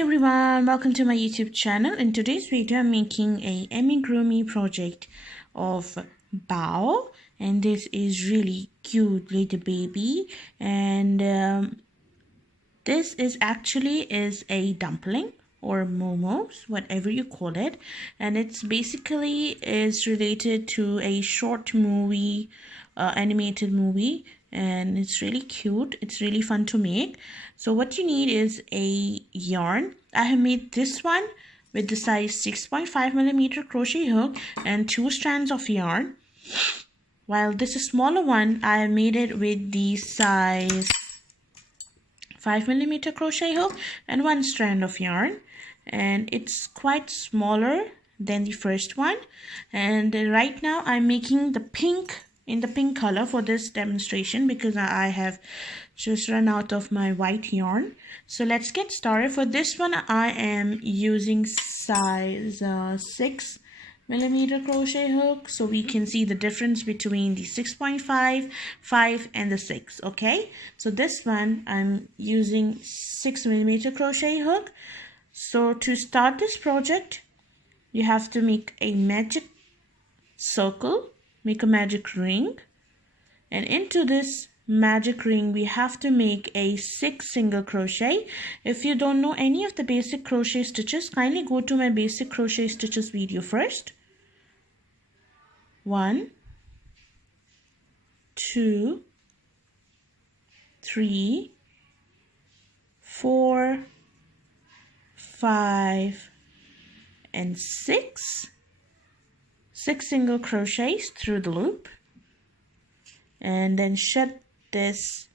everyone, welcome to my YouTube channel. In today's video I'm making a amigurumi project of Bao, and this is really cute little baby, and this is a dumpling or momos, whatever you call it, and it's basically is related to a short movie, animated movie, and it's really cute. It's really fun to make. So what you need is a yarn. I have made this one with the size 6.5mm crochet hook and 2 strands of yarn, while this smaller one I have made it with the size 5mm crochet hook and 1 strand of yarn, and it's quite smaller than the first one. And right now I'm making the pink in the pink color for this demonstration because I have just run out of my white yarn. So let's get started. For this one I am using size 6mm crochet hook, so we can see the difference between the 6.5, 5 and the 6. Okay, so this one I'm using 6mm crochet hook. So to start this project you have to make a magic circle, make a magic ring, and into this magic ring we have to make a 6 single crochet. If you don't know any of the basic crochet stitches, kindly go to my basic crochet stitches video first. 1, 2, 3, 4, 5 and 6 single crochets through the loop, and then shut this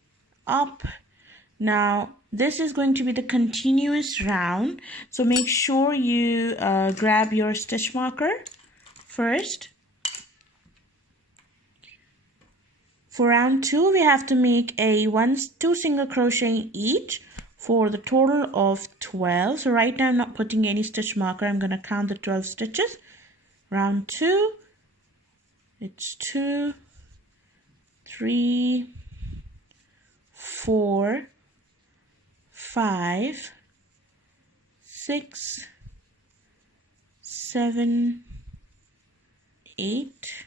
up. Now this is going to be the continuous round, so make sure you grab your stitch marker first. For round 2 we have to make a 2 single crochet each for the total of 12. So right now I'm not putting any stitch marker, I'm going to count the 12 stitches. Round 2, it's 2, 3, 4, 5, 6, 7, 8,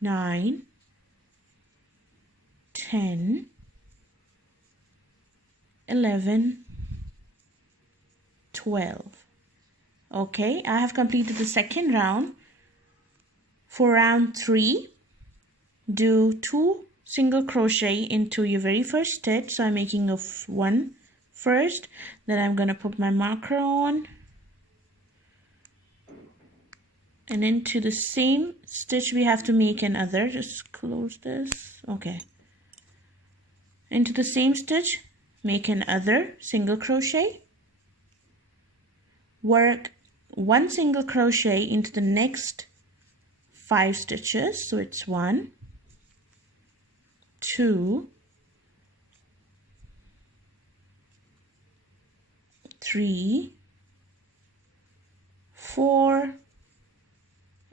9, 10, 11, 12. Okay, I have completed the second round. For round 3, do 2 single crochet into your very first stitch. So I'm making a 1 first, then I'm going to put my marker on, and into the same stitch we have to make another. Just close this. Okay, into the same stitch make another single crochet, work 1 single crochet into the next 5 stitches. So it's 1, 2, 3, 4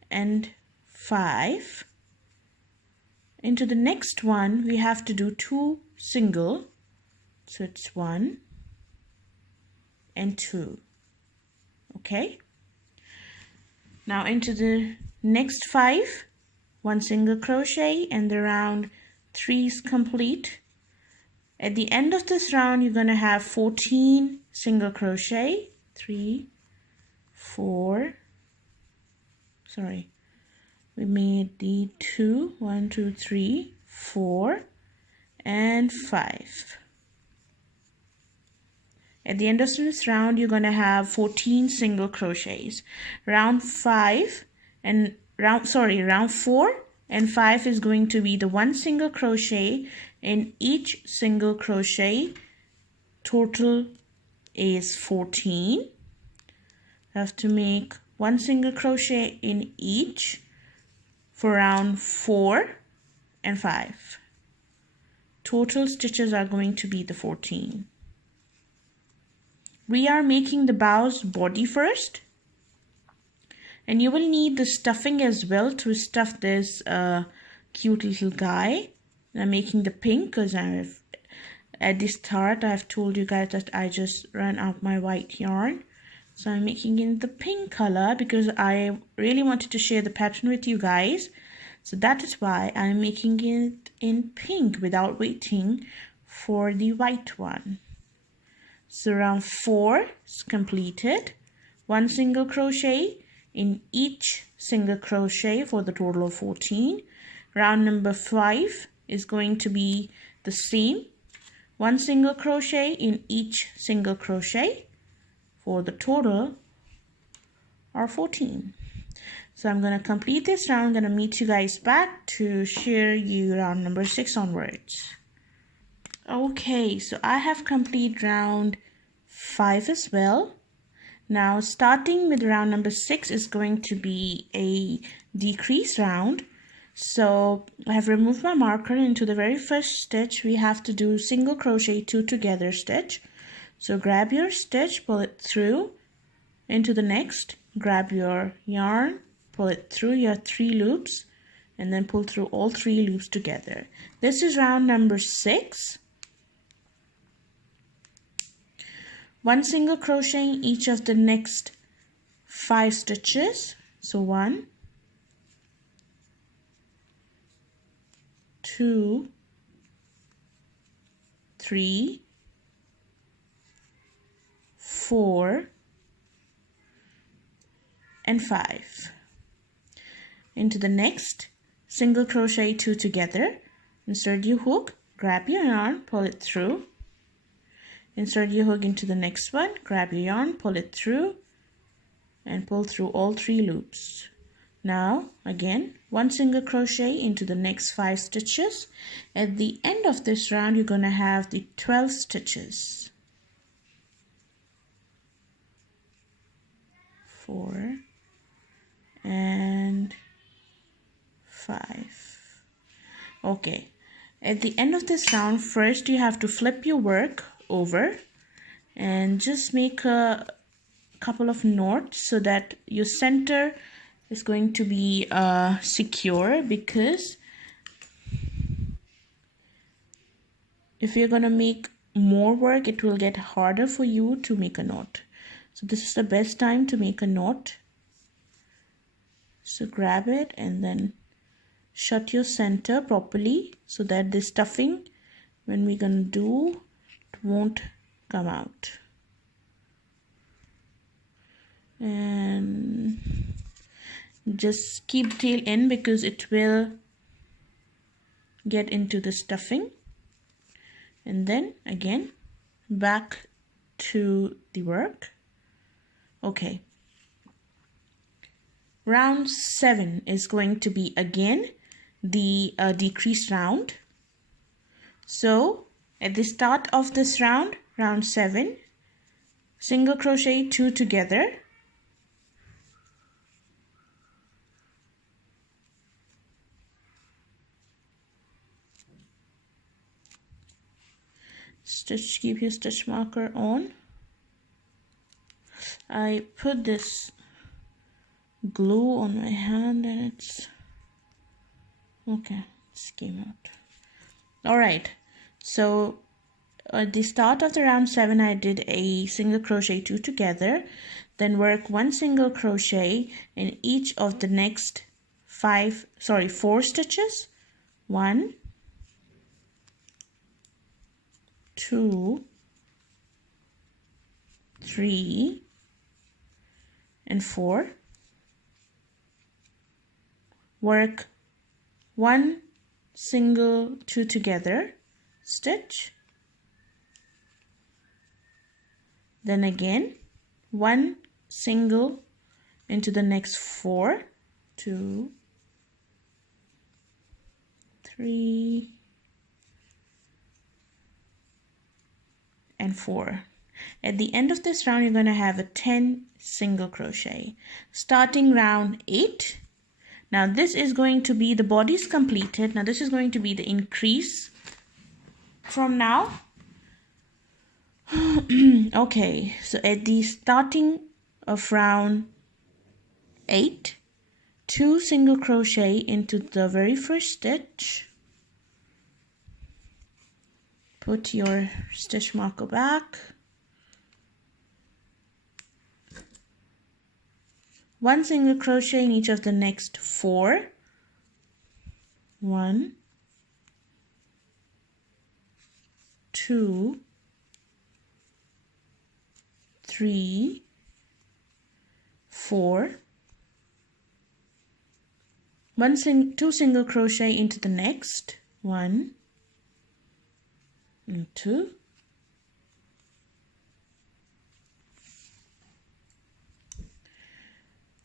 and 5. Into the next one we have to do 2 single, so it's 1 and 2. Okay, now into the next 5, 1 single crochet, and the round 3 is complete. At the end of this round you're going to have 14 single crochet. 3, 4, sorry, we made the 2, 1, 2, 3, 4 and 5. At the end of this round you're going to have 14 single crochets. Round 4 and 5 is going to be the 1 single crochet in each single crochet. Total is 14. I have to make 1 single crochet in each for round 4 and 5. Total stitches are going to be the 14. We are making the Bao's body first, and you will need the stuffing as well to stuff this cute little guy. I'm making the pink because I've At the start I've told you guys that I just ran out my white yarn, so I'm making in the pink color because I really wanted to share the pattern with you guys. So that is why I'm making it in pink without waiting for the white one. So round 4 is completed. 1 single crochet in each single crochet for the total of 14. Round number 5 is going to be the same. 1 single crochet in each single crochet for the total are 14. So I'm going to complete this round. I'm going to meet you guys back to share you round number 6 onwards. Okay, so I have completed round 5 as well. Now starting with round number 6 is going to be a decrease round. So I have removed my marker. Into the very first stitch we have to do single crochet 2 together stitch. So grab your stitch, pull it through into the next, grab your yarn, pull it through your 3 loops, and then pull through all 3 loops together. This is round number 6. 1 single crochet in each of the next 5 stitches. So 1, 2, 3, 4, and 5. Into the next, single crochet 2 together, insert your hook, grab your yarn, pull it through, insert your hook into the next one, grab your yarn, pull it through, and pull through all 3 loops. Now again, 1 single crochet into the next 5 stitches. At the end of this round you're going to have the 12 stitches. 4 and 5. Okay, at the end of this round, first you have to flip your work over and just make a couple of knots so that your center is going to be secure, because if you're going to make more work it will get harder for you to make a knot. So this is the best time to make a knot. So grab it and then shut your center properly so that the stuffing, when we're going to do, it won't come out. And just keep the tail in because it will get into the stuffing. And then again back to the work. Okay, round 7 is going to be again the decrease round. So at the start of this round, round 7, single crochet 2 together, stitch, keep your stitch marker on. I put this glue on my hand and it's okay, it came out. All right, so at the start of the round 7 I did a single crochet 2 together, then work 1 single crochet in each of the next 4 stitches. 1, 2, 3, and 4. Work 1 single 2 together stitch, then again 1 single into the next 4, 2, 3, and 4. At the end of this round you're going to have a 10 single crochet. Starting round 8, now this is going to be the body's completed. Now this is going to be the increase from now. Okay, so at the starting of round 8, 2 single crochet into the very first stitch, Put your stitch marker back. One single crochet in each of the next 4. 1, 2, 3, 4. Two single crochet into the next 1 and 2.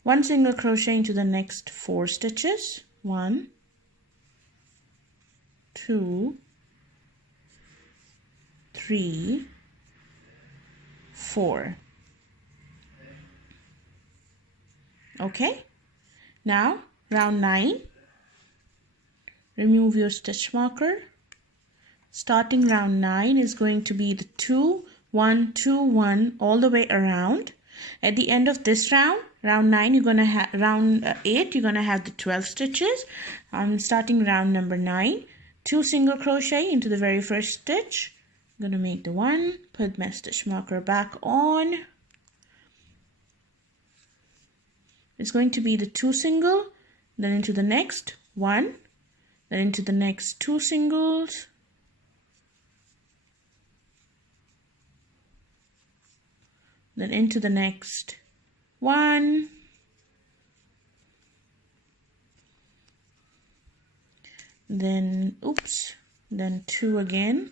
One single crochet into the next 4 stitches. 1, 2, 3, 4. Okay, now round 9, remove your stitch marker. Starting round 9 is going to be the 2, 1, 2, 1 all the way around. At the end of this round, round 9, you're gonna have round 8, you're gonna have the 12 stitches. I'm starting round number 9. 2 single crochet into the very first stitch. I'm gonna make the 1, put my stitch marker back on. It's going to be the 2 single, then into the next 1, then into the next 2 singles, then into the next 1, then 2 again,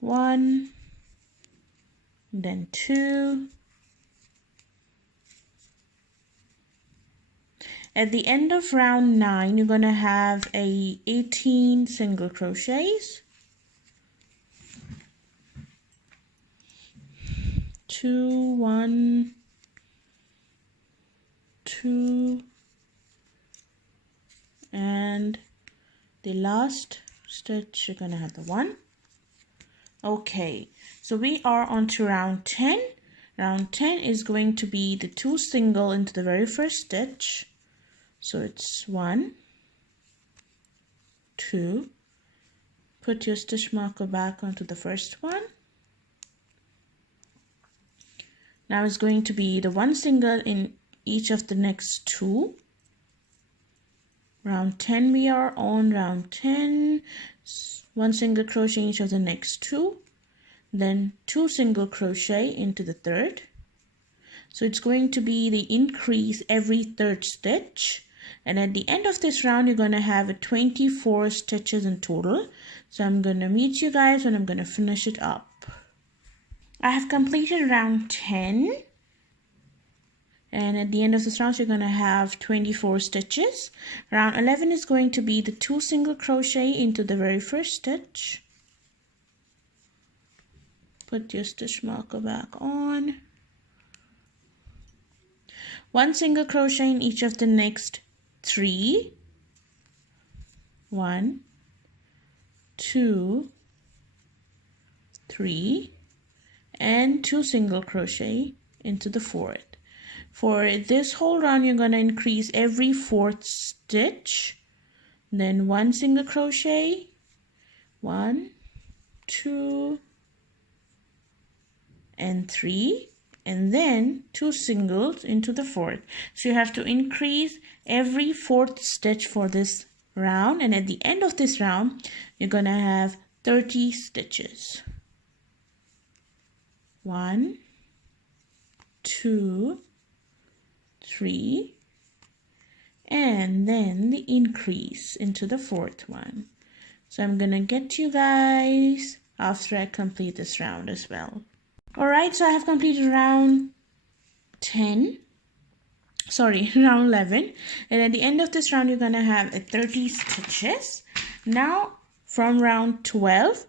one, then 2. At the end of round 9, you're going to have 18 single crochets. 2, 1, 2, and the last stitch you're going to have the 1. Okay, so we are on to round 10. Round 10 is going to be the 2 single into the very first stitch. So it's 1, 2, put your stitch marker back onto the first one. Now it's going to be the 1 single in each of the next 2. Round 10 we are on, round 10, 1 single crochet in each of the next 2, then 2 single crochet into the third. So it's going to be the increase every third stitch. And at the end of this round, you're going to have 24 stitches in total. So I'm going to meet you guys when I'm going to finish it up. I have completed round 10. And at the end of this round, you're going to have 24 stitches. Round 11 is going to be the 2 single crochet into the very first stitch. Put your stitch marker back on. 1 single crochet in each of the next 3. 1, 2, 3, and 2 single crochet into the fourth. For this whole round, you're going to increase every 4th stitch, then 1 single crochet, 1, 2, and 3, and then 2 singles into the 4th. So you have to increase every 4th stitch for this round, and at the end of this round you're gonna have 30 stitches. 1, 2, 3, and then the increase into the 4th one. So I'm gonna get to you guys after I complete this round as well. Alright, so I have completed round 11, and at the end of this round you're going to have 30 stitches. Now from round 12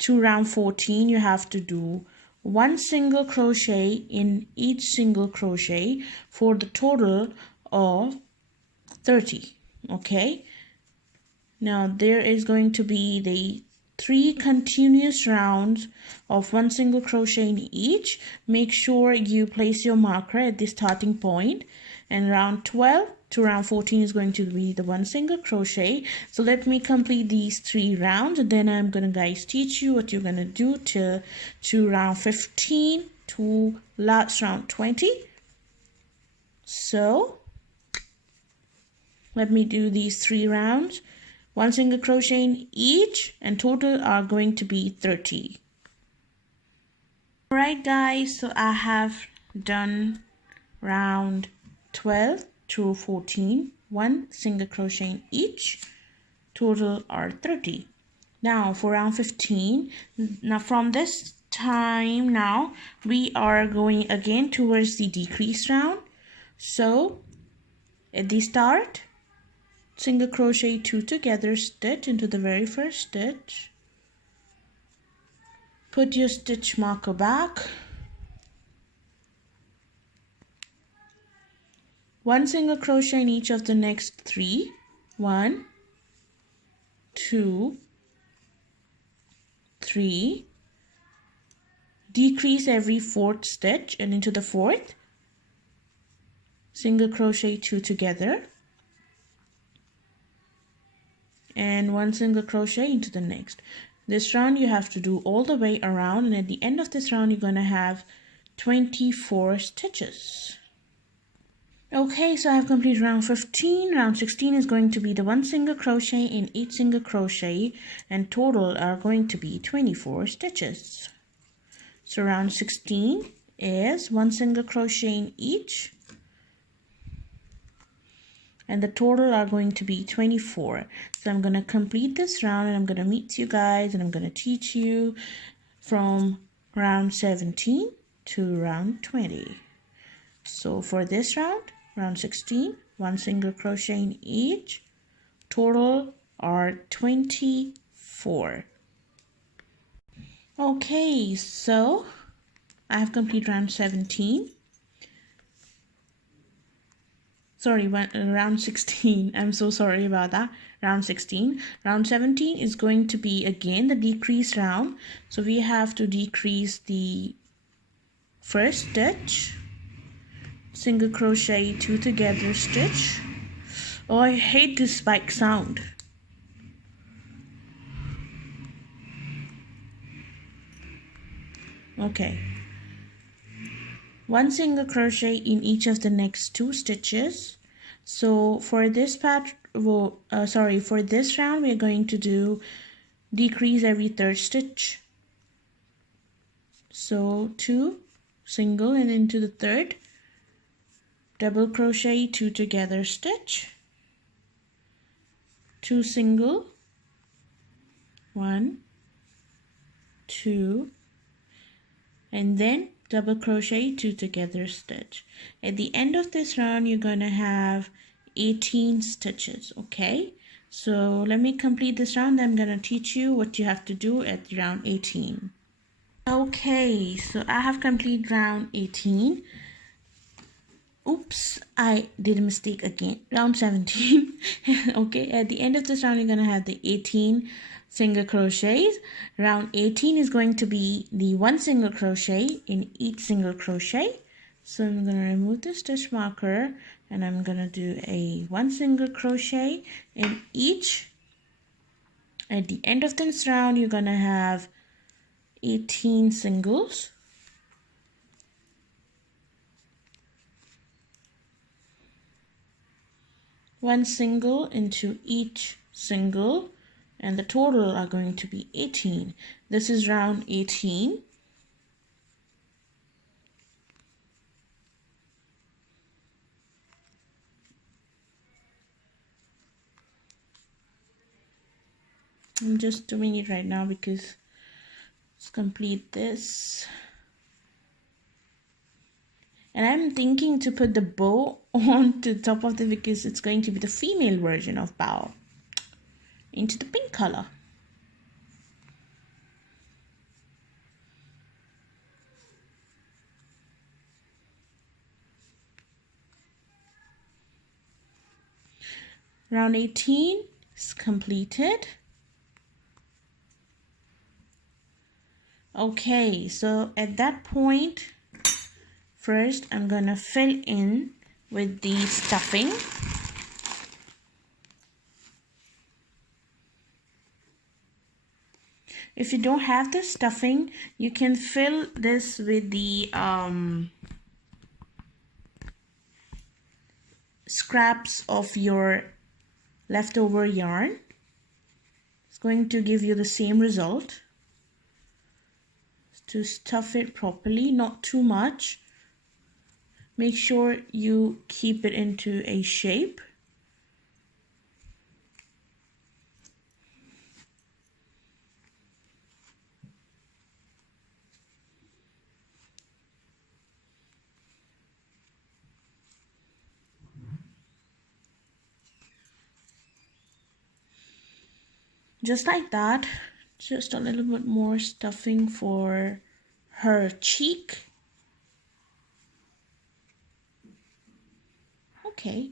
to round 14 you have to do 1 single crochet in each single crochet for the total of 30. Okay, now there is going to be the 3 continuous rounds of 1 single crochet in each. Make sure you place your marker at the starting point, and round 12 to round 14 is going to be the 1 single crochet. So let me complete these 3 rounds, and then I'm gonna guys teach you what you're gonna do to round 15 to last round 20. So let me do these 3 rounds, 1 single crochet in each, and total are going to be 30. Alright guys, so I have done round 12 to 14, 1 single crochet in each, total are 30. Now for round 15, now from this time now we are going again towards the decrease round. So at the start, single crochet 2 together stitch into the very first stitch, put your stitch marker back, 1 single crochet in each of the next 3, 1, 2, 3, decrease every 4th stitch and into the 4th, single crochet 2 together, and 1 single crochet into the next. This round you have to do all the way around, and at the end of this round you're going to have 24 stitches. Okay, so I have completed round 15. Round 16 is going to be the 1 single crochet in each single crochet, and total are going to be 24 stitches. So round 16 is 1 single crochet in each, and the total are going to be 24. So I'm going to complete this round, and I'm going to meet you guys, and I'm going to teach you from round 17 to round 20. So for this round, round 16, 1 single crochet in each, total are 24. Okay, so I have completed round 17. Sorry, round 16. I'm so sorry about that. Round 16. Round 17 is going to be again the decrease round. So we have to decrease the first stitch, single crochet 2 together stitch. Oh, I hate this spike sound. Okay. 1 single crochet in each of the next 2 stitches. So for this for this round we are going to do decrease every 3rd stitch. So 2 single and into the 3rd, double crochet 2 together stitch, 2 single, 1, 2, and then double crochet 2 together stitch. At the end of this round you're going to have 18 stitches. Okay, so let me complete this round, then I'm going to teach you what you have to do at round 18. Okay, so I have completed round 18. Oops, I did a mistake again. Round 17. Okay, at the end of this round you're going to have the 18 single crochets. Round 18 is going to be the 1 single crochet in each single crochet. So I'm going to remove the stitch marker, and I'm going to do a 1 single crochet in each. At the end of this round you're going to have 18 singles. One single into each single, and the total are going to be 18. This is round 18. I'm just doing it right now because let's complete this. And I'm thinking to put the bow on the top of the, because it's going to be the female version of Bao, into the pink color. Round 18 is completed. Okay, so at that point, first I'm gonna fill in with the stuffing. If you don't have the stuffing, you can fill this with the scraps of your leftover yarn. It's going to give you the same result. To stuff it properly, not too much. Make sure you keep it into a shape. Just like that. Just a little bit more stuffing for her cheek. Okay.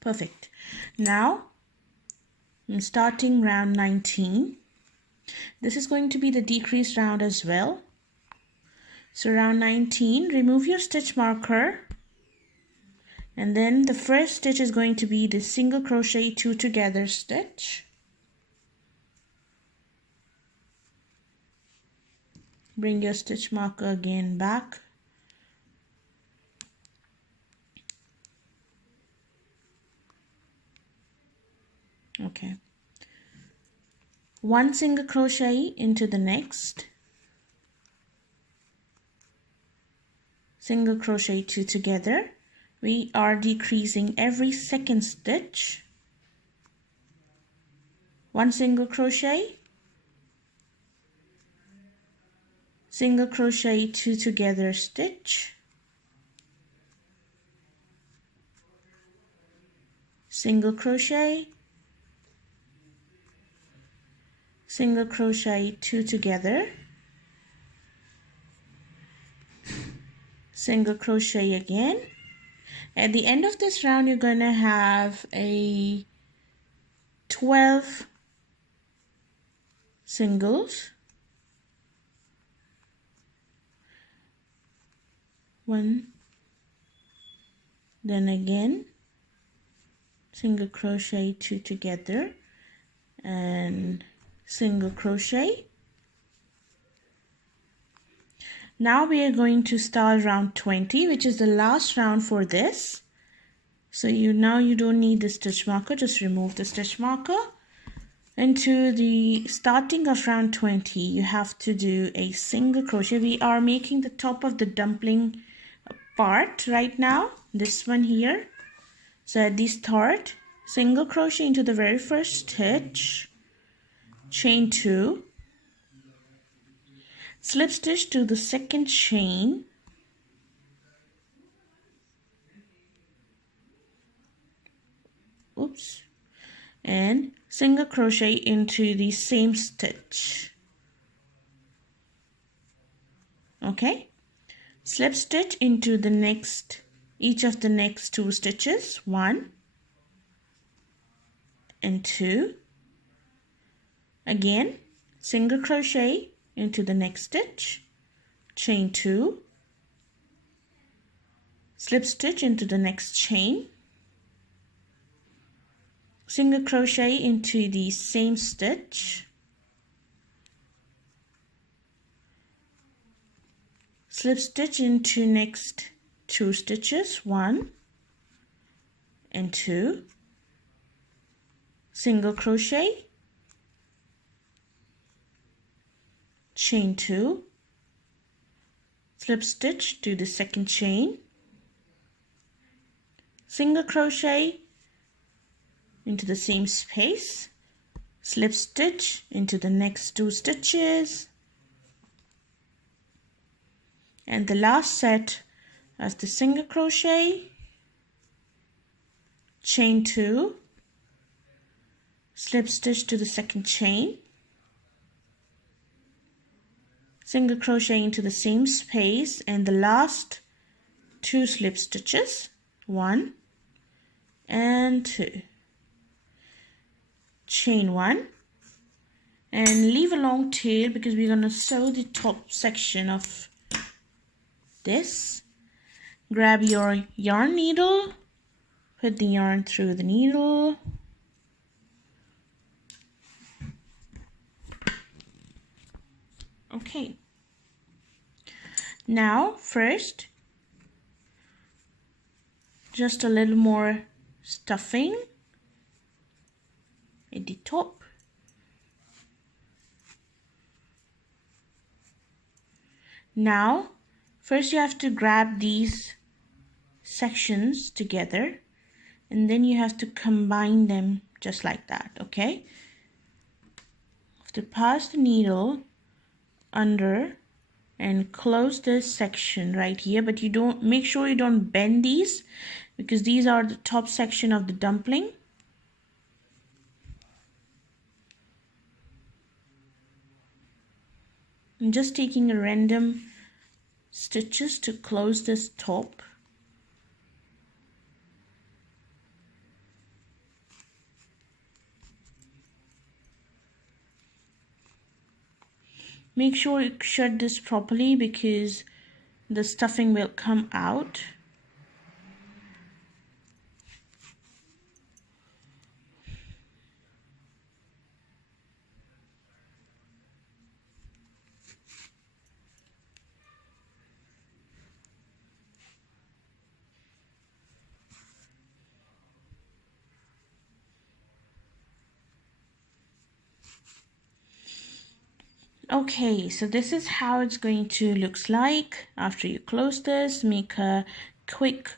Perfect. Now I'm starting round 19. This is going to be the decrease round as well. So round 19, remove your stitch marker, and then the first stitch is going to be the single crochet 2 together stitch. Bring your stitch marker again back. Okay. 1 single crochet into the next. Single crochet 2 together. We are decreasing every second stitch. 1 single crochet. Single crochet 2 together stitch. Single crochet. Single crochet 2 together. Single crochet again. At the end of this round, you're going to have a 12 singles. 1, then again single crochet 2 together and single crochet. Now we are going to start round 20, which is the last round for this. So now you don't need the stitch marker, just remove the stitch marker. And to the starting of round 20, you have to do a single crochet. We are making the top of the dumpling part right now, this one here. So at the start, single crochet into the very first stitch, chain 2, slip stitch to the second chain, oops, and single crochet into the same stitch. Okay, slip stitch into the next, each of the next 2 stitches, 1 and 2. Again, single crochet into the next stitch, chain 2, slip stitch into the next chain, single crochet into the same stitch, slip stitch into next 2 stitches, 1 and 2, single crochet, chain 2, slip stitch to the second chain, single crochet into the same space, slip stitch into the next 2 stitches, and the last set as the single crochet, chain 2, slip stitch to the second chain, single crochet into the same space, and the last 2 slip stitches, 1 and 2, chain 1, and leave a long tail because we're going to sew the top section of this. Grab your yarn needle, put the yarn through the needle, okay. Now first, just a little more stuffing at the top. Now first you have to grab these sections together and then you have to combine them just like that, okay? You have to pass the needle under and close this section right here, but you don't, make sure you don't bend these because these are the top section of the dumpling. I'm just taking a random stitches to close this top. Make sure you shut this properly because the stuffing will come out. Okay, so this is how it's going to look like after you close this. Make a quick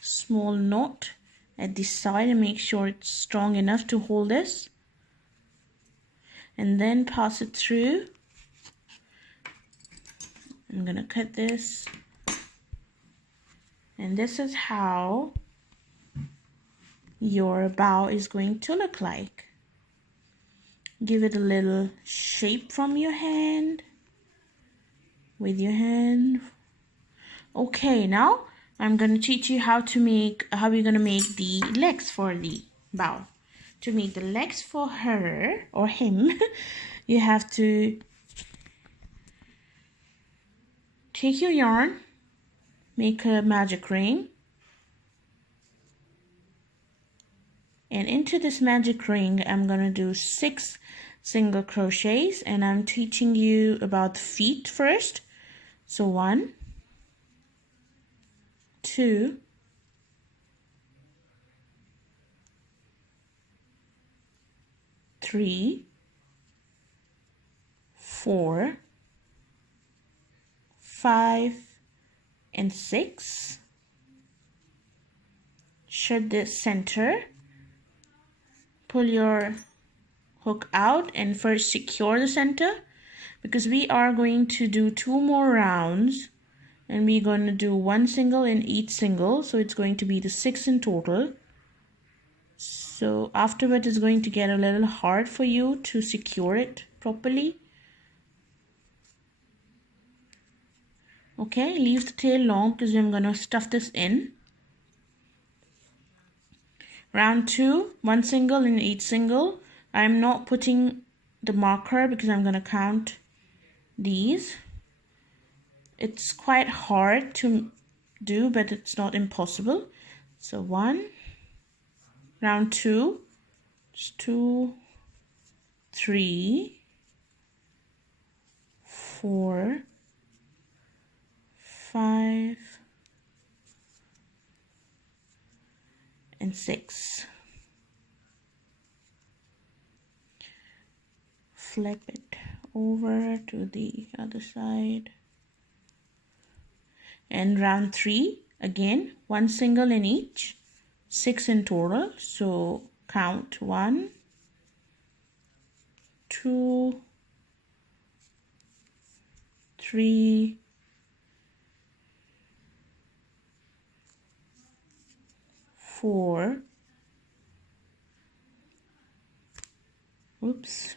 small knot at the side and make sure it's strong enough to hold this, and then pass it through. I'm gonna cut this, and this is how your bow is going to look like. Give it a little shape from your hand, with your hand. Okay, now I'm going to teach you how we're going to make the legs for the bow. To make the legs for her or him, you have to take your yarn, make a magic ring, and into this magic ring I'm going to do 6 single crochets, and I'm teaching you about the feet first. So 1, 2, 3, 4, 5, and 6. Shut the center, pull your hook out, and first secure the center because we are going to do 2 more rounds and we're going to do 1 single in each single, so it's going to be the 6 in total. So afterwards it's going to get a little hard for you to secure it properly. Okay, leave the tail long because I'm going to stuff this in. Round 2, 1 single in each single. I'm not putting the marker because I'm going to count these. It's quite hard to do, but it's not impossible. So 1, round 2, 2, 3, 4, 5, and 6. Flip it over to the other side. And round 3, again 1 single in each, 6 in total. So count 1, 2, 3, 4, oops,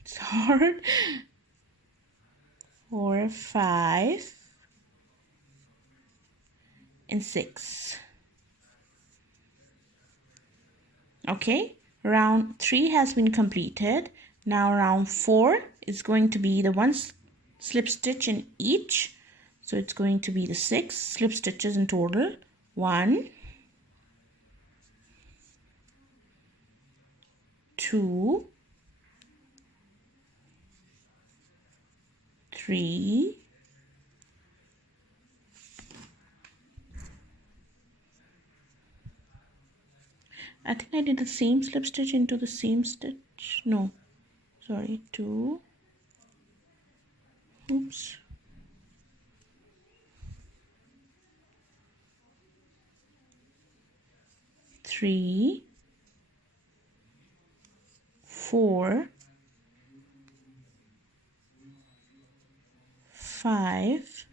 it's hard, 4, 5, and 6. Okay, Round 3 has been completed. Now round 4 is going to be the one slip stitch in each. So it's going to be the 6 slip stitches in total. 1, 2, 3, 4. I think I did the same slip stitch into the same stitch. No, sorry, 2. Oops. 3, 4, 5,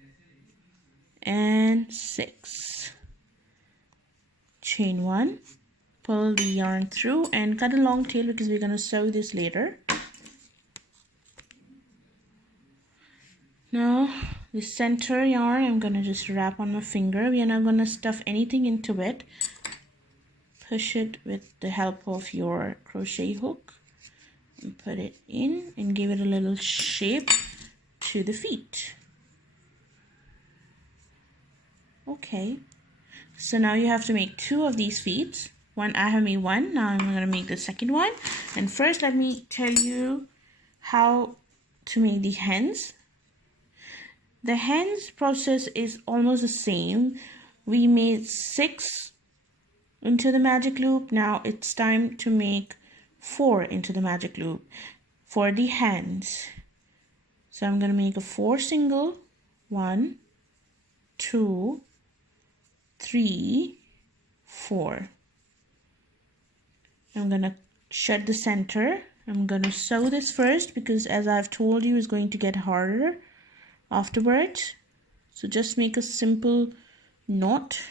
and 6. Chain 1, pull the yarn through and cut a long tail because we're going to sew this later. Now the center yarn I'm going to just wrap on my finger. We are not going to stuff anything into it. Push it with the help of your crochet hook and put it in and give it a little shape to the feet. Okay, so now you have to make 2 of these feet. I have made 1. Now I'm going to make the second one. And first let me tell you how to make the hands. The hands process is almost the same. We made 6 into the magic loop. Now it's time to make 4 into the magic loop for the hands. So I'm going to make a 4 single. 1, 2, 3, 4. I'm going to shut the center. I'm going to sew this first because, as I've told you, it's going to get harder afterwards. So just make a simple knot.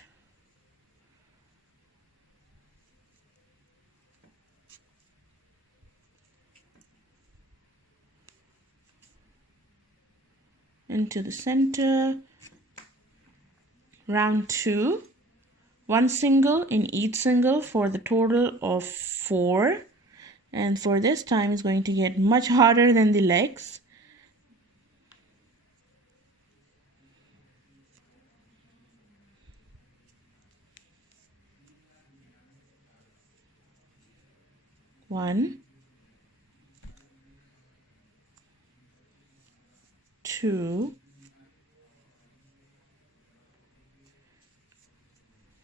Into the center. Round 2, 1 single in each single for the total of 4. And for this time it's going to get much harder than the legs. One, 2,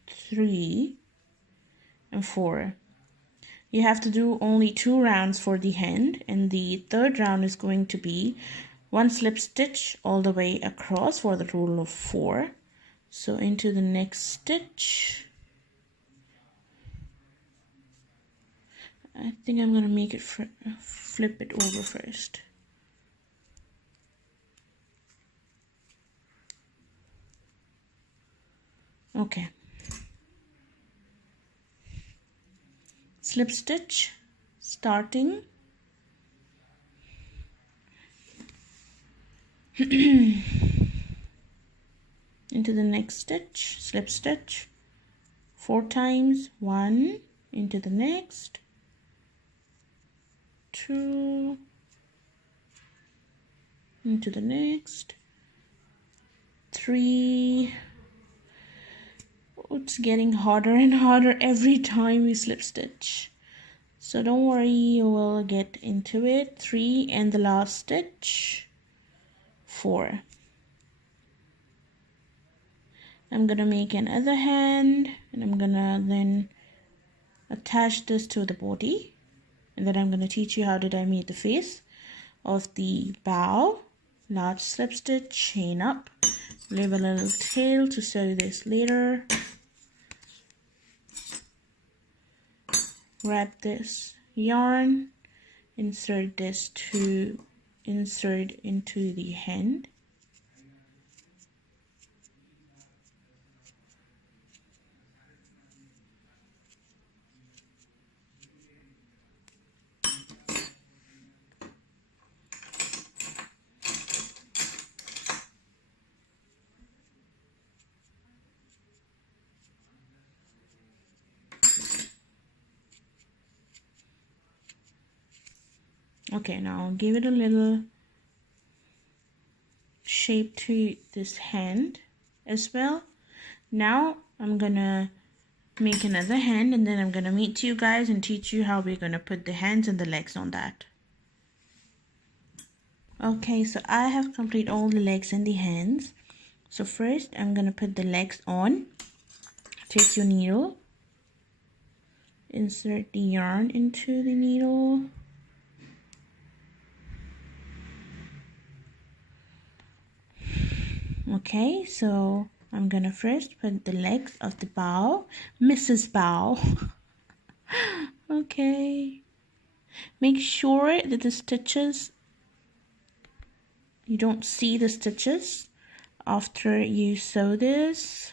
3, and 4. You have to do only 2 rounds for the hand, and the third round is going to be 1 slip stitch all the way across for the total of 4. So into the next stitch, I think I'm going to make it flip it over first. Okay. Slip stitch starting into the next stitch, slip stitch 4 times, 1 into the next, 2 into the next, 3. It's getting harder and harder every time we slip stitch, so don't worry, you will get into it. 3 and the last stitch, 4. I'm gonna make another hand and I'm gonna then attach this to the body, and then I'm gonna teach you how did I make the face of the bow. Large slip stitch, chain up, leave a little tail to sew this later. Grab this yarn, insert into the hand. Okay, now give it a little shape to this hand as well. Now I'm gonna make another hand, and then I'm gonna meet you guys and teach you how we're gonna put the hands and the legs on that. Okay, so I have completed all the legs and the hands. So first I'm gonna put the legs on. Take your needle, insert the yarn into the needle. Okay, so I'm gonna first put the legs of the bow, Mrs. Bow. Okay, make sure that the stitches, you don't see the stitches after you sew this.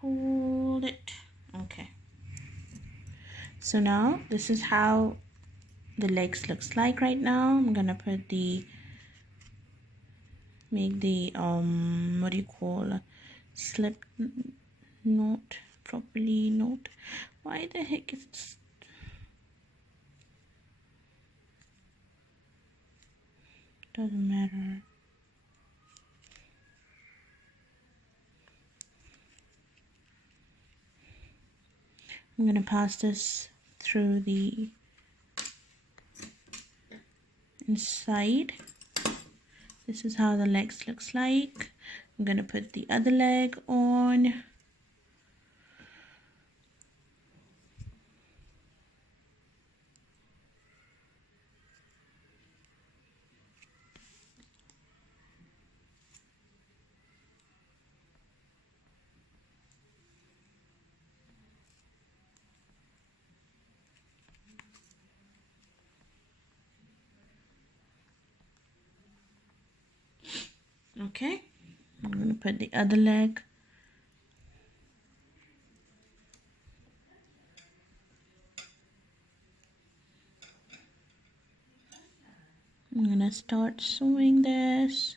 Hold it. Okay, so now this is how the legs looks like right now. I'm gonna put the make the what do you call, slip knot properly. Knot, why the heck is it? Doesn't matter. I'm gonna pass this through the inside. This is how the legs looks like. I'm gonna put the other leg on. Okay, I'm gonna put the other leg. I'm gonna start sewing this.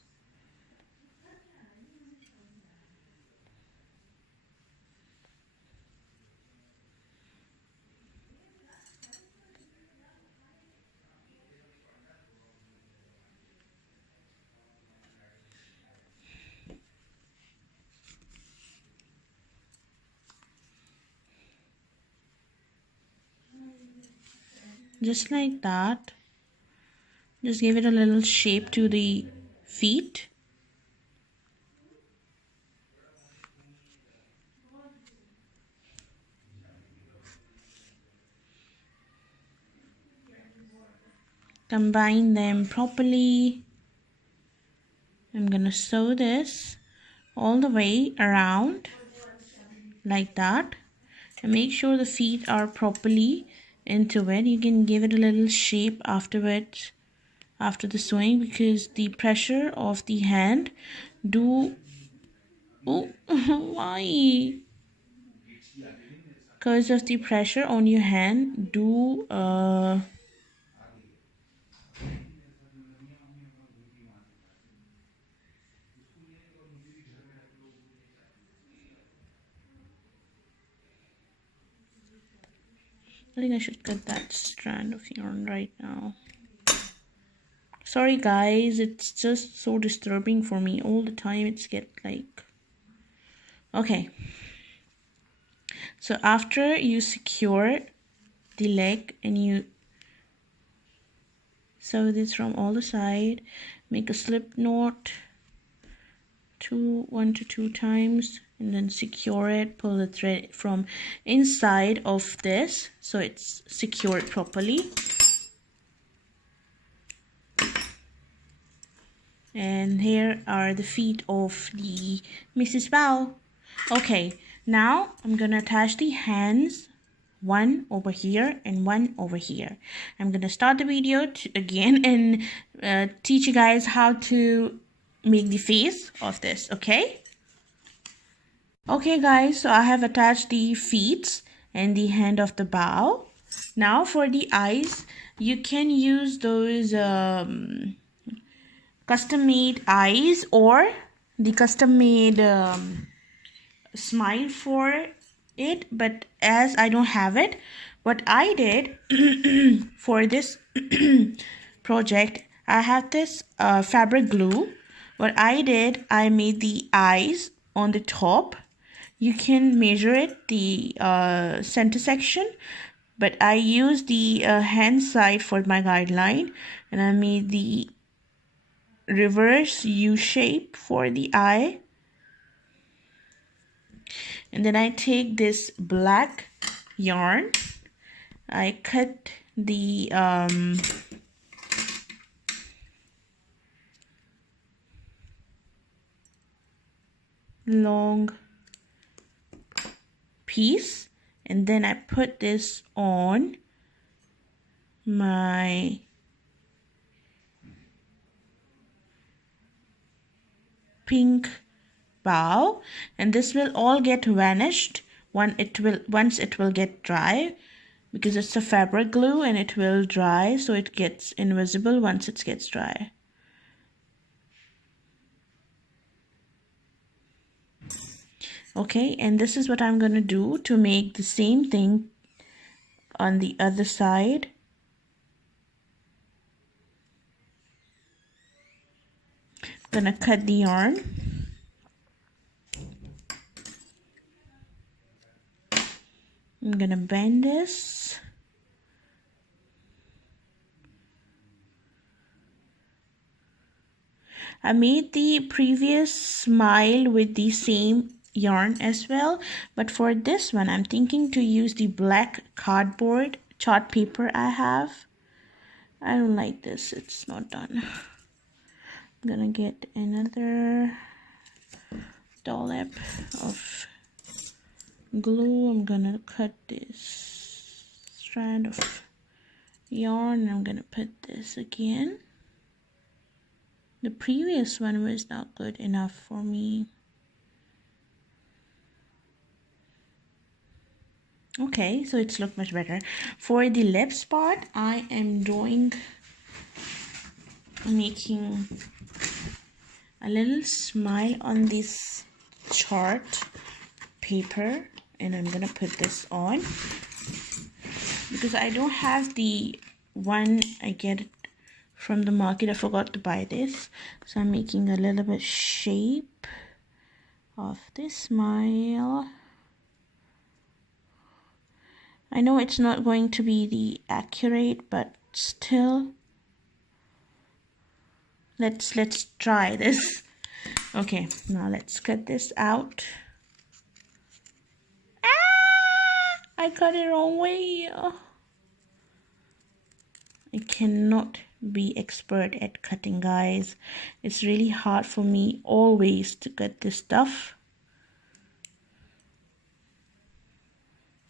Just like that. Just give it a little shape to the feet. Combine them properly. I'm gonna sew this all the way around like that, and make sure the feet are properly into it. You can give it a little shape afterwards, after the sewing, because the pressure of the hand do why, because of the pressure on your hand do I think I should cut that strand of yarn right now. Sorry guys, it's just so disturbing for me all the time. It's get like, okay, so after you secure the leg and you sew this from all the side. Make a slip knot 1 to 2 times and then secure it. Pull the thread from inside of this so it's secured properly. And here are the feet of the Mrs. Bao. Okay, now I'm gonna attach the hands, one over here and one over here. I'm gonna start the video again and teach you guys how to make the face of this. Okay guys, so I have attached the feet and the hand of the bao. Now for the eyes, you can use those custom made eyes or the custom made smile for it, but as I don't have it, what I did for this project, I have this fabric glue. What I did, I made the eyes on the top. You can measure it, the center section, but I used the hand side for my guideline, and I made the reverse U shape for the eye. And then I take this black yarn, I cut the long piece, and then I put this on my pink bow, and this will all get vanished once it will get dry, because it's a fabric glue and it will dry, so it gets invisible once it gets dry. Okay, and this is what I'm gonna do to make the same thing on the other side. I'm gonna cut the yarn. I'm gonna bend this. I made the previous smile with the same yarn as well, but for this one I'm thinking to use the black cardboard chart paper I have. I don't like this, it's not done. I'm gonna get another dollop of glue. I'm gonna cut this strand of yarn and I'm gonna put this again. The previous one was not good enough for me. Okay, so it's looked much better. For the lips part, I am making a little smile on this chart paper, and I'm gonna put this on because I don't have the one I get from the market. I forgot to buy this, so I'm making a little bit shape of this smile. I know it's not going to be the accurate, but still, let's try this. Okay, now let's cut this out. I cut it wrong way. I cannot be expert at cutting, guys. It's really hard for me always to cut this stuff.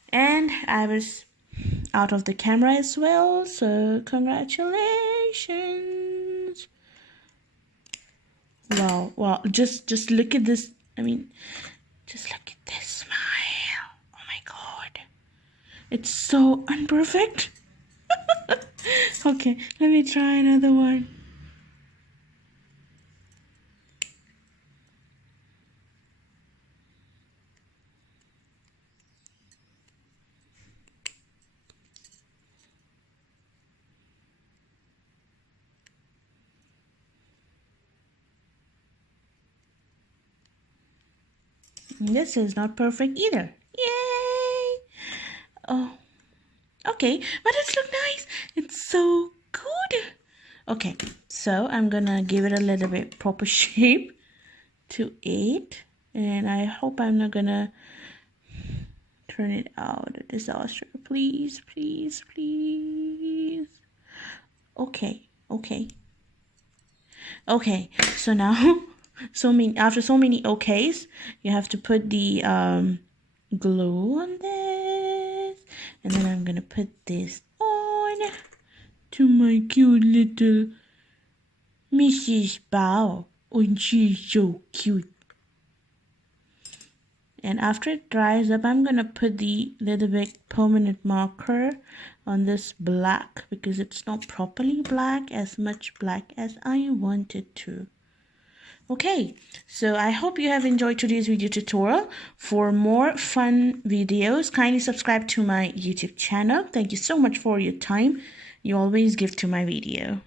And I was out of the camera as well, so congratulations. Wow, just look at this. I mean, just look at this smile. Oh my god, it's so imperfect. Okay, let me try another one. This is not perfect either. Yay! Oh, Okay, but it's look nice. It's so good. Okay, so I'm gonna give it a little bit proper shape to it, and I hope I'm not gonna turn it out a disaster. Please, please, please. Okay, okay. Okay, so now after so many okays, you have to put the glue on this, and then I'm gonna put this on to my cute little Mrs. Bao. And she's so cute. And after it dries up, I'm gonna put the little bit permanent marker on this black because it's not properly black, as much black as I want it to. Okay, so I hope you have enjoyed today's video tutorial. For more fun videos, kindly subscribe to my YouTube channel. Thank you so much for your time you always give to my video.